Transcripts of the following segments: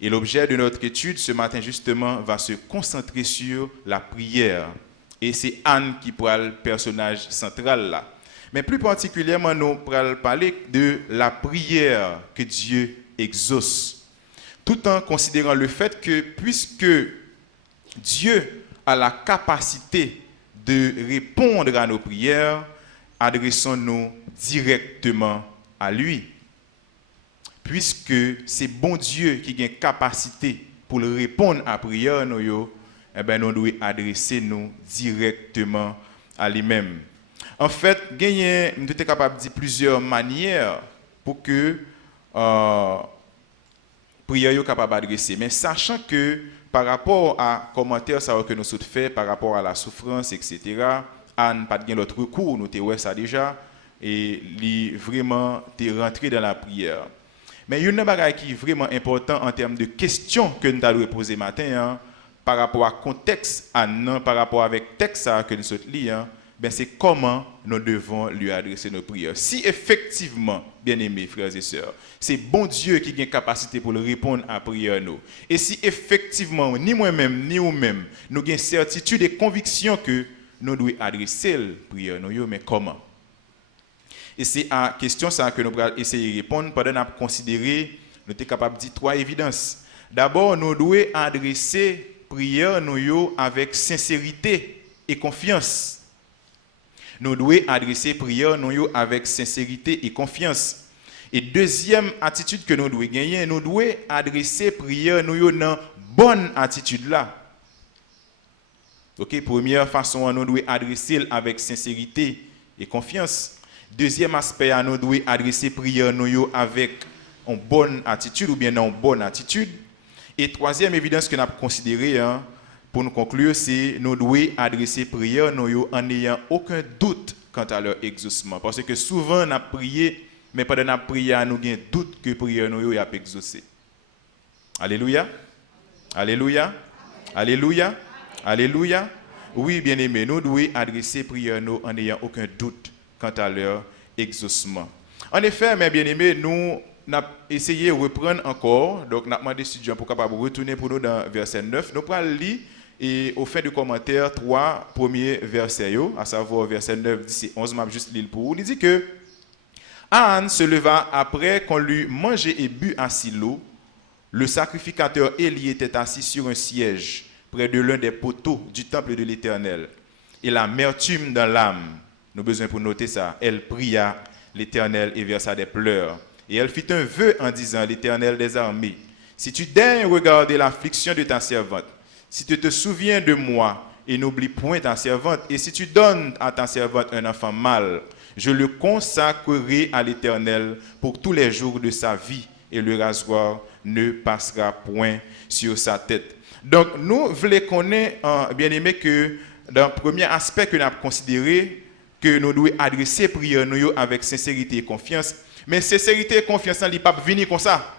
Et l'objet de notre étude ce matin, justement, va se concentrer sur la prière. Et c'est Anne qui prend le personnage central là. Mais plus particulièrement, nous allons parler de la prière que Dieu exauce. Tout en considérant le fait que, puisque Dieu a la capacité de répondre à nos prières, adressons-nous directement à lui. Puisque c'est bon Dieu qui a une capacité pour répondre à la prière, nous devons adresser nous directement à lui-même. En fait, nous sommes capables de dire plusieurs manières pour que la prière soit capable d'adresser. Mais sachant que par rapport à commentaires que nous avons fait, par rapport à la souffrance, etc., Anne pas de l'autre recours, nous avons ça déjà, et il vraiment rentré dans la prière. Mais il y a une chose qui est vraiment important en termes de questions que nous allons poser matin, par rapport à contexte, par rapport avec le texte que nous avons lu, c'est comment nous devons lui adresser nos prières. Si effectivement, bien-aimés frères et sœurs, c'est bon Dieu qui a une capacité pour répondre à la prière, et si effectivement, ni moi-même, ni vous-même, nous avons certitude et conviction que nous devons adresser la prière, mais comment? Et c'est à la question que nous allons essayer de répondre pendant qu'on considérer, nous sommes capables de dire 3 évidences. D'abord, nous devons adresser la prière avec sincérité et confiance. Nous devons adresser la prière avec sincérité et confiance. Et deuxième attitude que nous devons gagner, nous devons adresser la prière dans une bonne attitude là. Ok, première façon, nous devons adresser avec sincérité et confiance. Deuxième aspect, nous devons adresser la prière avec une bonne attitude ou bien une bonne attitude. Et troisième évidence que nous avons considérée, pour nous conclure, c'est nous devons adresser la prière en n'ayant aucun doute quant à leur exaucement. Parce que souvent, nous avons prié, mais pendant la prière, nous avons un doute que la prière est exaucée. Alléluia. Alléluia. Alléluia. Alléluia. Oui, bien-aimés, nous devons adresser la prière en n'ayant aucun doute quant à leur exaucement. En effet, mes bien-aimés, nous avons essayé de reprendre encore. Donc, nous avons demandé aux étudiants pour capable retourner pour nous dans verset 9. Nous allons lire et au fin du commentaire 3 premiers versets, à savoir verset 9, 10 et 11. Je vais juste lire pour vous. Il dit que Anne se leva après qu'on lui mangé et bu à Silo. Le sacrificateur Élie était assis sur un siège près de l'un des poteaux du temple de l'Éternel. Et l'amertume dans l'âme, nous avons besoin pour noter ça, elle pria l'Éternel et versa des pleurs. Et elle fit un vœu en disant, l'Éternel des armées, si tu daignes regarder l'affliction de ta servante, si tu te souviens de moi et n'oublie point ta servante, et si tu donnes à ta servante un enfant mâle, je le consacrerai à l'Éternel pour tous les jours de sa vie, et le rasoir ne passera point sur sa tête. Donc, nous voulons connaître, bien aimé, que dans le premier aspect que nous avons considéré, que nous devons adresser la prière avec sincérité et confiance. Mais sincérité et confiance, ils ne peuvent pas venir comme ça.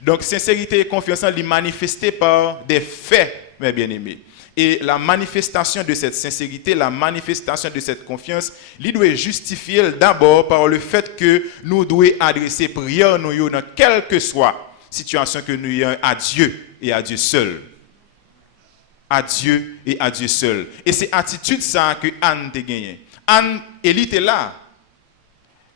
Donc, sincérité et confiance, ils sont manifestés par des faits, mes bien-aimés. Et la manifestation de cette sincérité, la manifestation de cette confiance, il doit justifier d'abord par le fait que nous devons adresser la prière dans quelle que soit la situation que nous ayons à Dieu et à Dieu seul. À Dieu et à Dieu seul. Et c'est attitude ça que Anne a gagné. Anne, Élie était là.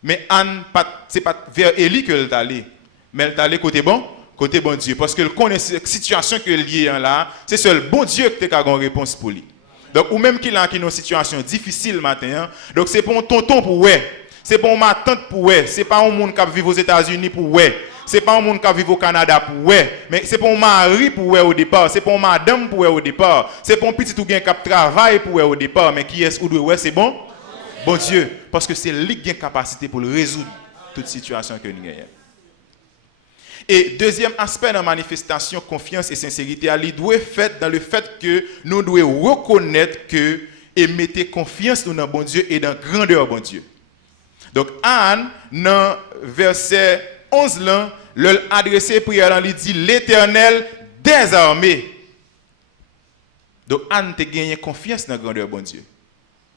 Mais Anne, c'est pas vers Élie qu'elle est allée. Mais elle est allée côté bon Dieu. Parce qu'elle connaît cette situation qu'elle est là. C'est seul bon Dieu qui a une réponse pour lui. Donc, ou même qu'il a une situation difficile matin. Donc, c'est pour un tonton pour ouais. C'est pour ma tante pour ouais. C'est pas un monde qui vit aux États-Unis pour ouais. C'est pas un monde qui vit au Canada pour ouais, mais c'est pour un mari pour ouais au départ, c'est pour une madame pour ouais au départ, c'est pour un petit ou bien qui travaille pour ouais au départ, mais qui est-ce ou doit ouais, c'est bon Dieu, parce que c'est lui qui a capacité pour résoudre toute situation que nous avons. Et deuxième aspect dans la manifestation confiance et sincérité, il doit être fait dans le fait que nous devons reconnaître que et mettre confiance dans bon Dieu et dans grandeur bon Dieu. Donc Anne dans verset 11 là, leur adressé prière, il dit l'Éternel des armées. Donc Anne te gagné confiance dans la grandeur bon Dieu.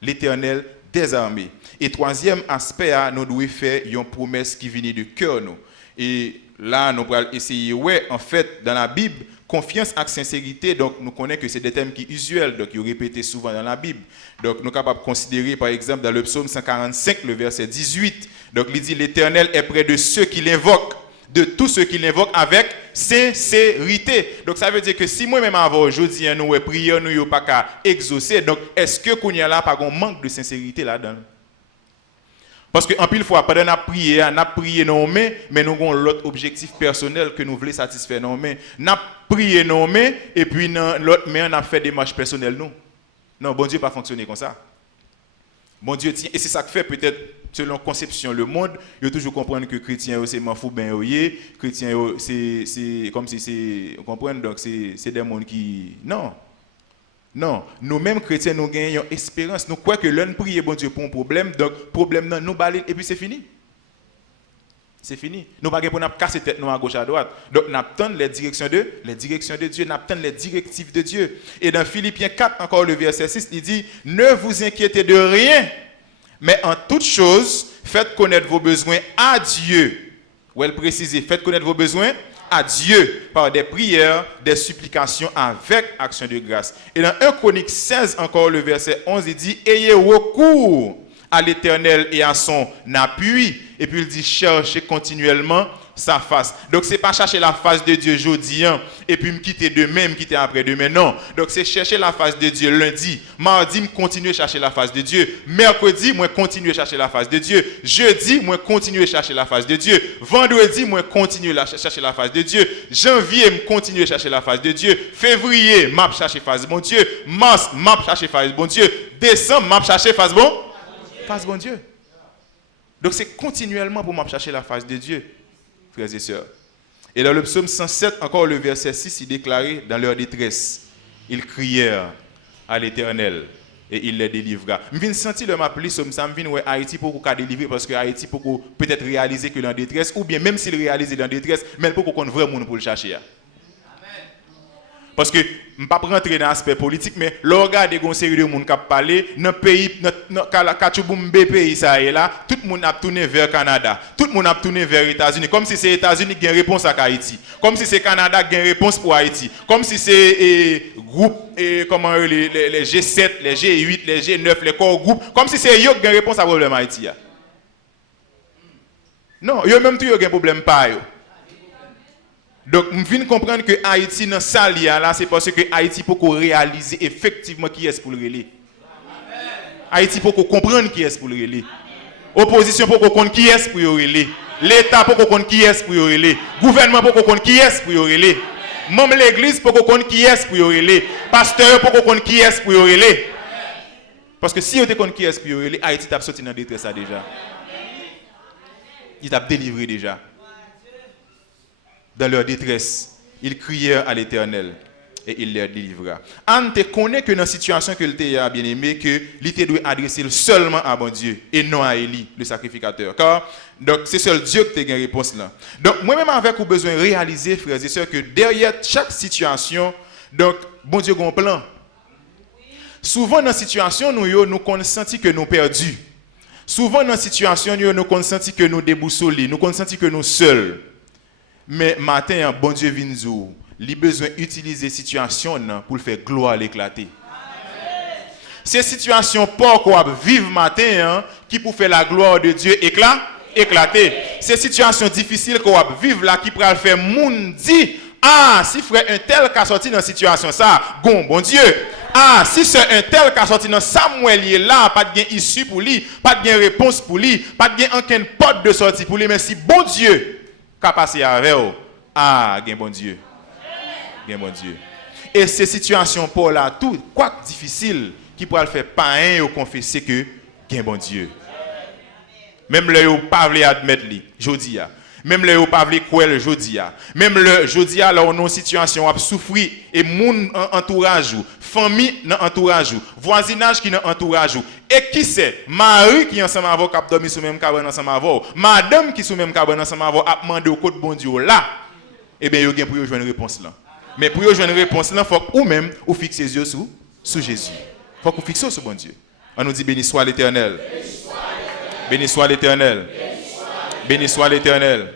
L'Éternel des armées. Et troisième aspect, nous devons faire une promesse qui vient du cœur nous. Et là, nous allons essayer, ouais, en fait, dans la Bible, confiance et sincérité, donc nous connaissons que c'est des thèmes qui sont usuels, donc ils sont répétés souvent dans la Bible. Donc nous sommes capables de considérer, par exemple, dans le psaume 145, le verset 18, donc il dit, l'Éternel est près de ceux qui l'invoquent, de tous ceux qui l'invoquent avec sincérité. Donc ça veut dire que si moi-même avant aujourd'hui, nous prions, nous n'avons pas qu'à exaucer, donc est-ce que qu'on y a là pas un manque de sincérité là-dedans? Parce qu'en pile fois, pendant qu'on a prié nos mains, mais nous avons l'autre objectif personnel que nous voulons satisfaire nos mains. Nous avons prié nos mains, et puis l'autre main, on a fait des marches personnelles, nous. Non, bon Dieu n'a pas fonctionné comme ça. Bon Dieu tient, et c'est ça que fait peut-être, selon conception, le monde, il faut toujours comprendre que chrétien, c'est m'en fout ben chrétien, c'est comme si c'est, vous comprenez, donc c'est des mondes qui... Non. Non, nous-mêmes chrétiens, nous gagnons espérance. Nous croyons que l'un prie, bon Dieu, pour un problème, donc problème, non, nous balayons, et puis c'est fini. C'est fini. Nous ne pouvons pas nous casser tête nous à gauche à droite. Donc nous attendons les directions de Dieu, nous attendons les directives de Dieu. Et dans Philippiens 4, encore le verset 6, il dit, ne vous inquiétez de rien, mais en toute chose, faites connaître vos besoins à Dieu. Ou elle précise, faites connaître vos besoins à Dieu par des prières, des supplications avec action de grâce. Et dans 1 Chronique 16, encore le verset 11, il dit, ayez recours à l'Éternel et à son appui. Et puis il dit, cherchez continuellement sa face. Donc c'est pas chercher la face de Dieu jeudi, et puis me quitter demain, me quitter après-demain, non. Donc c'est chercher la face de Dieu lundi. Mardi, me continuer à chercher la face de Dieu. Mercredi, moi continuer à chercher la face de Dieu. Jeudi, moi continuer à chercher la face de Dieu. Vendredi, moi continuer à chercher la face de Dieu. Janvier, me continuer à chercher la face de Dieu. Février, m'a chercher face bon Dieu. Mars, m'a chercher face bon Dieu. Décembre, m'a chercher face bon Dieu. Donc c'est continuellement pour m'a chercher la face de Dieu. Frères et sœurs. Et dans le psaume 107, encore le verset 6, il déclarait dans leur détresse, ils crièrent à l'Éternel et il les délivra. Je viens sentir le m'appeler comme ça, je viens Haïti pour qu'on délivrer parce que Haïti pour peut-être réaliser que dans détresse ou bien même s'il réalise dans détresse, mais pour qu'on vraiment pour le chercher. Parce que je ne vais pas rentrer dans l'aspect politique, mais le regard une série de gens qui parlé dans le pays, dans le pays, ça est là, tout le monde a tourné vers le Canada, tout le monde a tourné vers les États-Unis, comme si c'est les États-Unis qui ont une réponse à Haïti, comme si c'est le Canada qui a une réponse pour Haïti, comme si c'est groupe, comment les G7, les G8, les G9, les corps groupes, comme si c'est eux qui ont une réponse à problème Haïti. Non, eux même tout ont un problème pas eux. Donc, je viens de comprendre que Haïti, dans ça, là, c'est parce que Haïti peut réaliser effectivement qui est pour le relais. Haïti peut comprendre qui est pour le relais. Opposition peut comprendre qui est pour le relais. L'État peut comprendre qui est pour le relais. Gouvernement peut comprendre qui est pour le relais. Même l'église peut comprendre qui est pour le relais. Pasteur peut comprendre qui est pour le relais. Parce que si on te connaît qui est pour le relais, Haïti t'a sorti dans détresse déjà. Il t'a délivré déjà. Dans leur détresse, ils crièrent à l'Éternel et il les délivra. Anne te connaît que dans la situation que tu as bien aimé, que l'ité doit adresser seulement à bon Dieu et non à Élie, le sacrificateur. Car donc c'est seul Dieu qui te a une réponse là. Donc moi-même avec vous besoin de réaliser, frères et sœurs, que derrière chaque situation, donc bon Dieu a un plan. Souvent dans la situation, nous avons senti que nous perdus. Souvent dans la situation, nous avons senti que nous déboussolés, nous avons senti que nous seuls. Mais matin, bon Dieu vient nous, il a besoin d'utiliser la situation pour faire gloire l'éclater. Ces situations pas qu'on vivre matin qui pour faire la gloire de Dieu éclater. Ces situations difficiles qu'on va vivre là qui pourra faire monde dire ah si frère un tel qui a sorti dans situation ça, bon Dieu. Ah, si c'est un tel qui a sorti dans Samuel, il est là, pas de gain issue pour lui, pas de gain réponse pour lui, pas de gain aucune porte de sortie pour lui, mais si bon Dieu qu'a passé avec eux, ah, gain bon Dieu. Gain bon Dieu. Et ces situations pour là, tout, quoi difficile, qui pourra le faire pas un ou confesser que gain bon Dieu. Même le ou pas vle admettre li, jodi a. Même le ou pas vle croire jodi a. Même le jodi a là on une situation a souffrir et moun entourage ou, famille dans entourage ou, voisinage qui dans entourage ou. Et qui c'est? Marie qui ensemble avec cap dormi sous même cabane ensemble avec. Madame qui sous même cabane ensemble avec a demandé au côté bon Dieu là. Eh bien yo gen pour yo joindre réponse là. Mais pour yo joindre réponse là, faut ou même ou fixer les yeux sous Jésus. Faut qu'on fixe sur bon Dieu. On nous dit béni soit l'Éternel. Béni soit l'Éternel. Béni soit l'Éternel.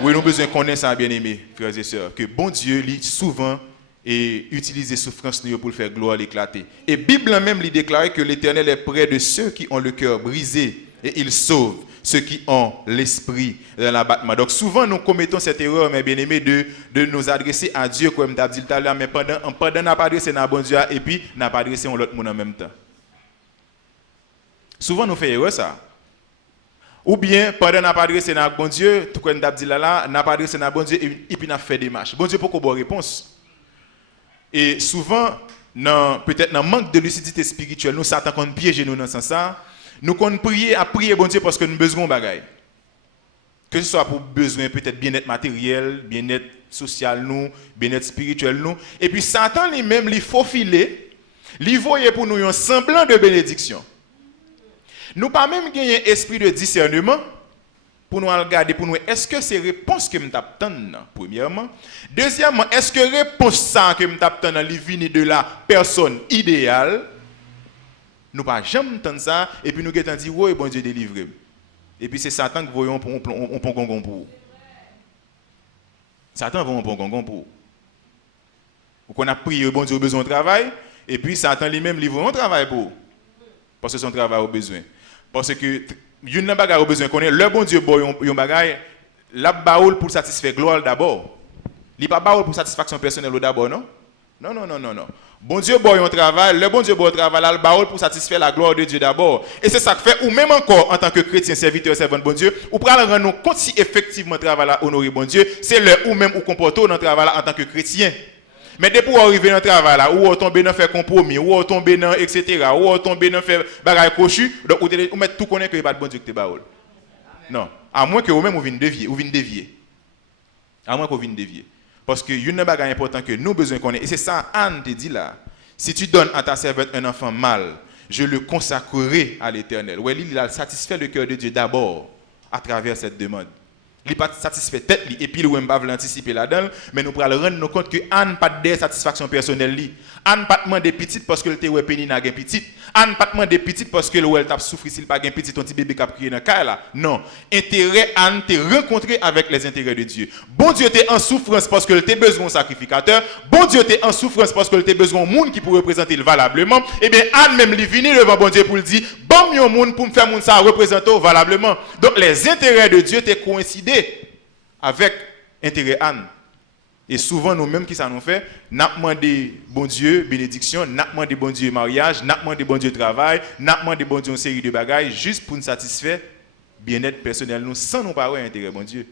Oui, nous avons besoin de connaître ça, bien-aimés, frères et sœurs, que bon Dieu, lui, souvent, et utiliser souffrance pour le faire gloire l'éclater. Et Bible même lui déclare que l'Éternel est près de ceux qui ont le cœur brisé et il sauve ceux qui ont l'esprit dans l'abattement. Donc souvent nous commettons cette erreur, mes bien-aimés, de nous adresser à Dieu comme tu as dit tout à l'heure, mais pendant n'a pas adressé à bon Dieu et puis n'a pas adressé à l'autre monde en même temps. Souvent nous faisons erreur ça. Ou bien pendant n'a pas adressé à bon Dieu, tout comme tu as dit là, n'a pas adressé à bon Dieu et puis n'a fait des marches. Bon Dieu pour qu'on ait réponse. Et souvent, peut-être dans le manque de lucidité spirituelle, nous, Satan, qu'on piège nous dans ce sens, nous qu'on prier à prier bon Dieu parce que nous avons besoin de bagaille. Que ce soit pour besoin peut-être bien-être matériel, bien-être social, nous, bien-être spirituel, nous. Et puis Satan lui-même, il faut filer, il voyait pour nous un semblant de bénédiction. Nous pas même gagner un esprit de discernement pour nous regarder, pour nous, est-ce que c'est réponse que nous t'attendons, premièrement. Deuxièmement, est-ce que réponse ça que nous t'attendons, il vient de la personne idéale. Nous pas jamais entendre ça, et puis nous avons dit, oui, bon Dieu, délivrez. Et puis c'est Satan qui voyons un pont gongon pour. Satan voit un pont gongon pour. Ou qu'on a prié, bon Dieu, au besoin de travail, et puis Satan lui-même livre un travail pour. Parce que son travail a besoin. Parce que il y a un bagage au besoin qu'on est le bon Dieu boy un bagage la baoul pour satisfaire gloire d'abord. Il pas baoul pour satisfaction personnelle d'abord non? Non. Bon Dieu boy un travail, le bon Dieu boy travail là le baoul pour satisfaire la gloire de Dieu d'abord. Et c'est ça que fait ou même encore en tant que chrétien serviteur servant de bon Dieu, ou pour rendre nous compte si effectivement travail là honorer bon Dieu, c'est le ou même ou comporter dans travail là en tant que chrétien. Mais dès pour arriver dans le travail là, ou on tombe dans faire compromis, ou on tombe dans etc., ou on tombe dans faire bagaille cochu, donc ou mettre tout connaître que pas de bon Dieu que te baoul. Non, à moins que vous même vous venez dévier. À moins que vous venez dévier. Parce que y a une bagaille important que nous besoin connaître et c'est ça Anne te dit là. Si tu donnes à ta servante un enfant mâle, je le consacrerai à l'Éternel. Ouais, il a satisfait le cœur de Dieu d'abord à travers cette demande. Il n'est pas satisfait tête et puis il ne va pas l'anticiper là-dedans, mais nous pourrons rendre compte que Anne pas de satisfaction personnelle. Anne pas demander petite parce que le était péni n'a gain petite. Anne pas demander petite parce que le t'a souffri s'il pas gain petite ton petit bébé qui a crié dans caille là. Non, intérêt Anne te rencontrer avec les intérêts de Dieu. Bon Dieu t'es en souffrance parce que le t'es besoin de sacrificateur. Bon Dieu t'es en souffrance parce que le t'es besoin de monde qui pour représenter valablement. Et bien Anne même lui vient devant bon Dieu pour le dire bon yon monde pour me faire monde ça représenter valablement. Donc les intérêts de Dieu t'es coïncidé avec intérêt Anne. Et souvent, nous-mêmes, qui ça nous fait, nous demandé bon Dieu bénédiction, nous demandé bon Dieu mariage, nous demandé bon Dieu travail, nous demandé bon Dieu une série de bagages juste pour nous satisfaire bien-être personnel, nous, sans nous parler intérêt bon Dieu.